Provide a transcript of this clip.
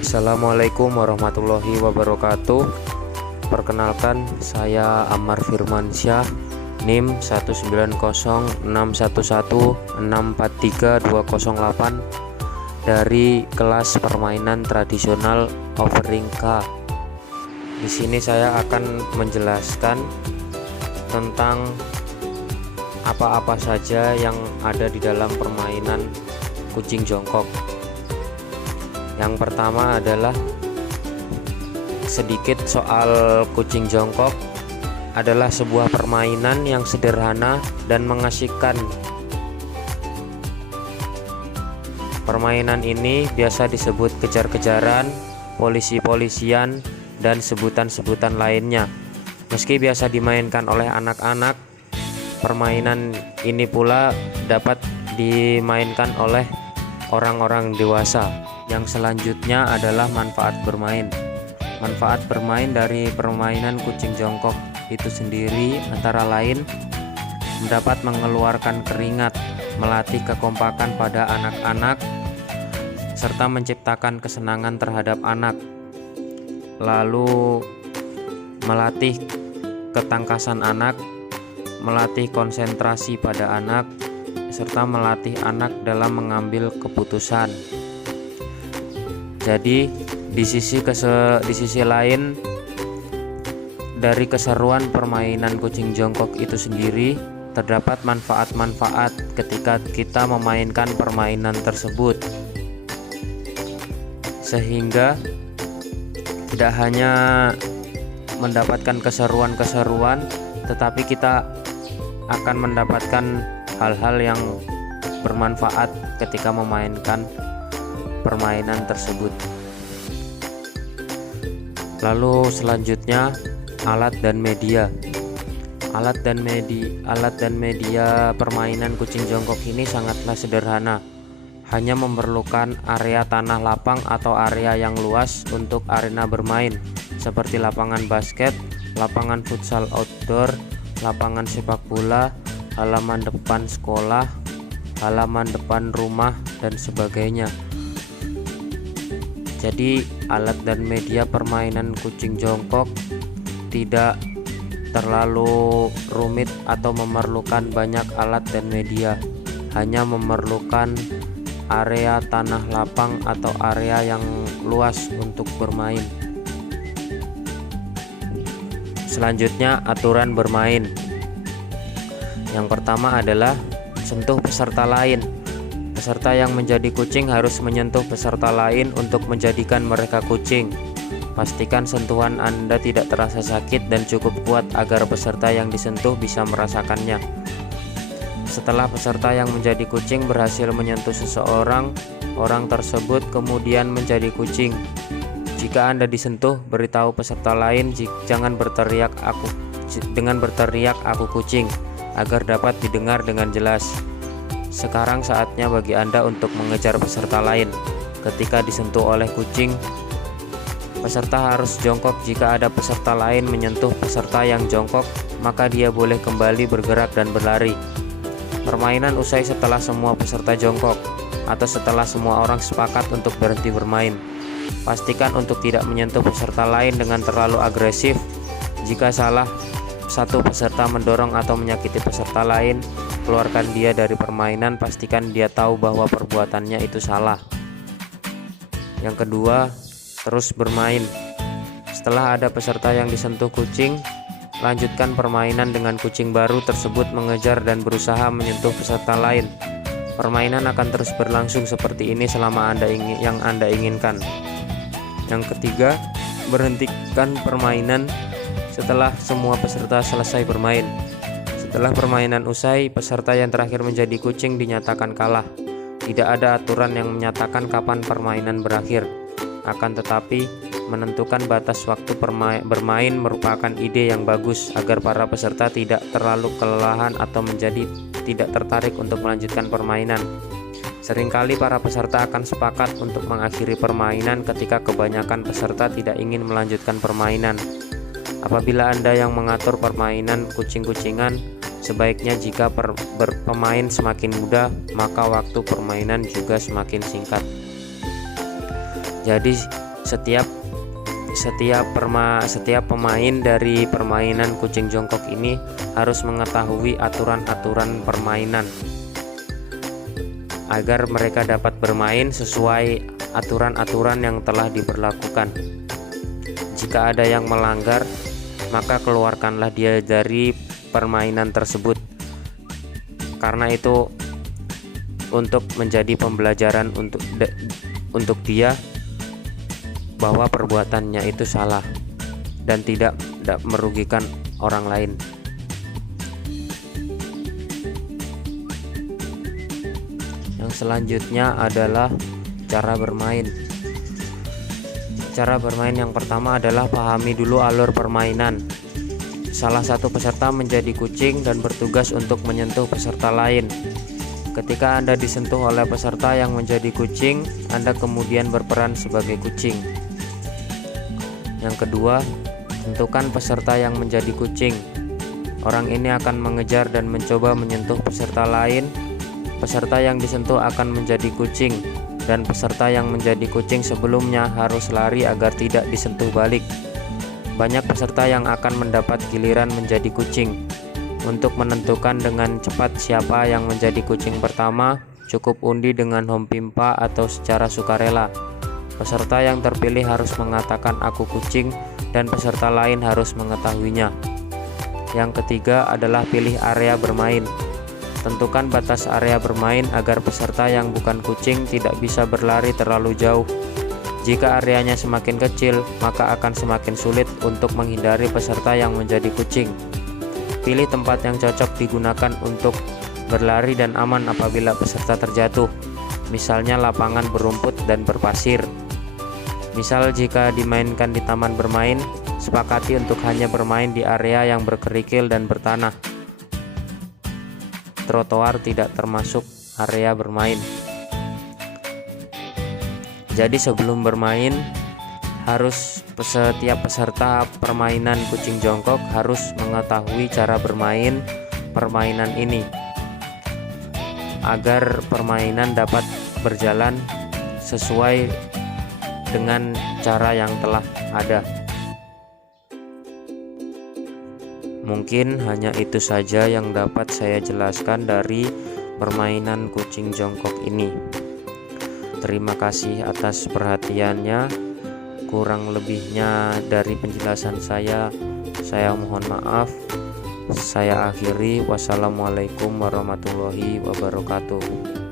Assalamualaikum warahmatullahi wabarakatuh. Perkenalkan, saya Ammar Firmansyah, NIM 19061164328 dari kelas permainan tradisional Offering K. Di sini saya akan menjelaskan tentang apa-apa saja yang ada di dalam permainan kucing jongkok. Yang pertama adalah sedikit soal kucing jongkok. Adalah sebuah permainan yang sederhana dan mengasihkan. Permainan ini biasa disebut kejar-kejaran, polisi-polisian, dan sebutan-sebutan lainnya. Meski biasa dimainkan oleh anak-anak, permainan ini pula dapat dimainkan oleh orang-orang dewasa. Yang selanjutnya adalah manfaat bermain. Manfaat bermain dari permainan kucing jongkok itu sendiri antara lain dapat mengeluarkan keringat, melatih kekompakan pada anak-anak, serta menciptakan kesenangan terhadap anak. Lalu melatih ketangkasan anak, melatih konsentrasi pada anak, serta melatih anak dalam mengambil keputusan. Jadi di sisi lain dari keseruan permainan kucing jongkok itu sendiri terdapat manfaat-manfaat ketika kita memainkan permainan tersebut, sehingga tidak hanya mendapatkan keseruan-keseruan, tetapi kita akan mendapatkan hal-hal yang bermanfaat ketika memainkan permainan tersebut. Lalu selanjutnya alat dan media. Alat dan media permainan kucing jongkok ini sangatlah sederhana. Hanya memerlukan area tanah lapang atau area yang luas untuk arena bermain, seperti lapangan basket, lapangan futsal outdoor, lapangan sepak bola, halaman depan sekolah, halaman depan rumah, dan sebagainya. Jadi alat dan media permainan kucing jongkok tidak terlalu rumit atau memerlukan banyak alat dan media, hanya memerlukan area tanah lapang atau area yang luas untuk bermain. Selanjutnya aturan bermain. Yang pertama adalah sentuh peserta lain. Peserta yang menjadi kucing harus menyentuh peserta lain untuk menjadikan mereka kucing. Pastikan sentuhan Anda tidak terasa sakit dan cukup kuat agar peserta yang disentuh bisa merasakannya. Setelah peserta yang menjadi kucing berhasil menyentuh seseorang, orang tersebut kemudian menjadi kucing. Jika Anda disentuh, beritahu peserta lain jangan berteriak aku kucing, agar dapat didengar dengan jelas. Sekarang saatnya bagi Anda untuk mengejar peserta lain. Ketika disentuh oleh kucing, peserta harus jongkok. Jika ada peserta lain menyentuh peserta yang jongkok, maka dia boleh kembali bergerak dan berlari. Permainan usai setelah semua peserta jongkok atau setelah semua orang sepakat untuk berhenti bermain. Pastikan untuk tidak menyentuh peserta lain dengan terlalu agresif. Jika salah satu peserta mendorong atau menyakiti peserta lain, keluarkan dia dari permainan. Pastikan dia tahu bahwa perbuatannya itu salah. Yang kedua, terus bermain. Setelah ada peserta yang disentuh kucing, lanjutkan permainan dengan kucing baru tersebut mengejar dan berusaha menyentuh peserta lain. Permainan akan terus berlangsung seperti ini selama yang Anda inginkan. Yang ketiga, berhentikan permainan setelah semua peserta selesai bermain. Setelah permainan usai, peserta yang terakhir menjadi kucing dinyatakan kalah. Tidak ada aturan yang menyatakan kapan permainan berakhir. Akan tetapi, menentukan batas waktu bermain merupakan ide yang bagus agar para peserta tidak terlalu kelelahan atau menjadi tidak tertarik untuk melanjutkan permainan. Seringkali para peserta akan sepakat untuk mengakhiri permainan ketika kebanyakan peserta tidak ingin melanjutkan permainan. Apabila Anda yang mengatur permainan kucing-kucingan, sebaiknya jika pemain semakin muda, maka waktu permainan juga semakin singkat. Jadi Setiap pemain dari permainan kucing jongkok ini harus mengetahui aturan-aturan permainan agar mereka dapat bermain sesuai aturan-aturan yang telah diberlakukan. Jika ada yang melanggar, maka keluarkanlah dia dari permainan tersebut. Karena itu untuk menjadi pembelajaran untuk dia bahwa perbuatannya itu salah dan tidak merugikan orang lain. Yang selanjutnya adalah cara bermain. Cara bermain yang pertama adalah pahami dulu alur permainan. Salah satu peserta menjadi kucing dan bertugas untuk menyentuh peserta lain. Ketika Anda disentuh oleh peserta yang menjadi kucing, Anda kemudian berperan sebagai kucing. Yang kedua, tentukan peserta yang menjadi kucing. Orang ini akan mengejar dan mencoba menyentuh peserta lain. Peserta yang disentuh akan menjadi kucing, dan peserta yang menjadi kucing sebelumnya harus lari agar tidak disentuh balik. Banyak peserta yang akan mendapat giliran menjadi kucing. Untuk menentukan dengan cepat siapa yang menjadi kucing pertama, cukup undi dengan home pimpa atau secara sukarela. Peserta yang terpilih harus mengatakan "aku kucing" dan peserta lain harus mengetahuinya. Yang ketiga adalah pilih area bermain. Tentukan batas area bermain agar peserta yang bukan kucing tidak bisa berlari terlalu jauh. Jika areanya semakin kecil, maka akan semakin sulit untuk menghindari peserta yang menjadi kucing. Pilih tempat yang cocok digunakan untuk berlari dan aman apabila peserta terjatuh. Misalnya lapangan berumput dan berpasir. Misal jika dimainkan di taman bermain, sepakati untuk hanya bermain di area yang berkerikil dan bertanah. Trotoar tidak termasuk area bermain. Jadi sebelum bermain, setiap peserta permainan kucing jongkok harus mengetahui cara bermain permainan ini agar permainan dapat berjalan sesuai dengan cara yang telah ada. Mungkin hanya itu saja yang dapat saya jelaskan dari permainan kucing jongkok ini. Terima kasih atas perhatiannya. Kurang lebihnya dari penjelasan saya mohon maaf. Saya akhiri. Wassalamualaikum warahmatullahi wabarakatuh.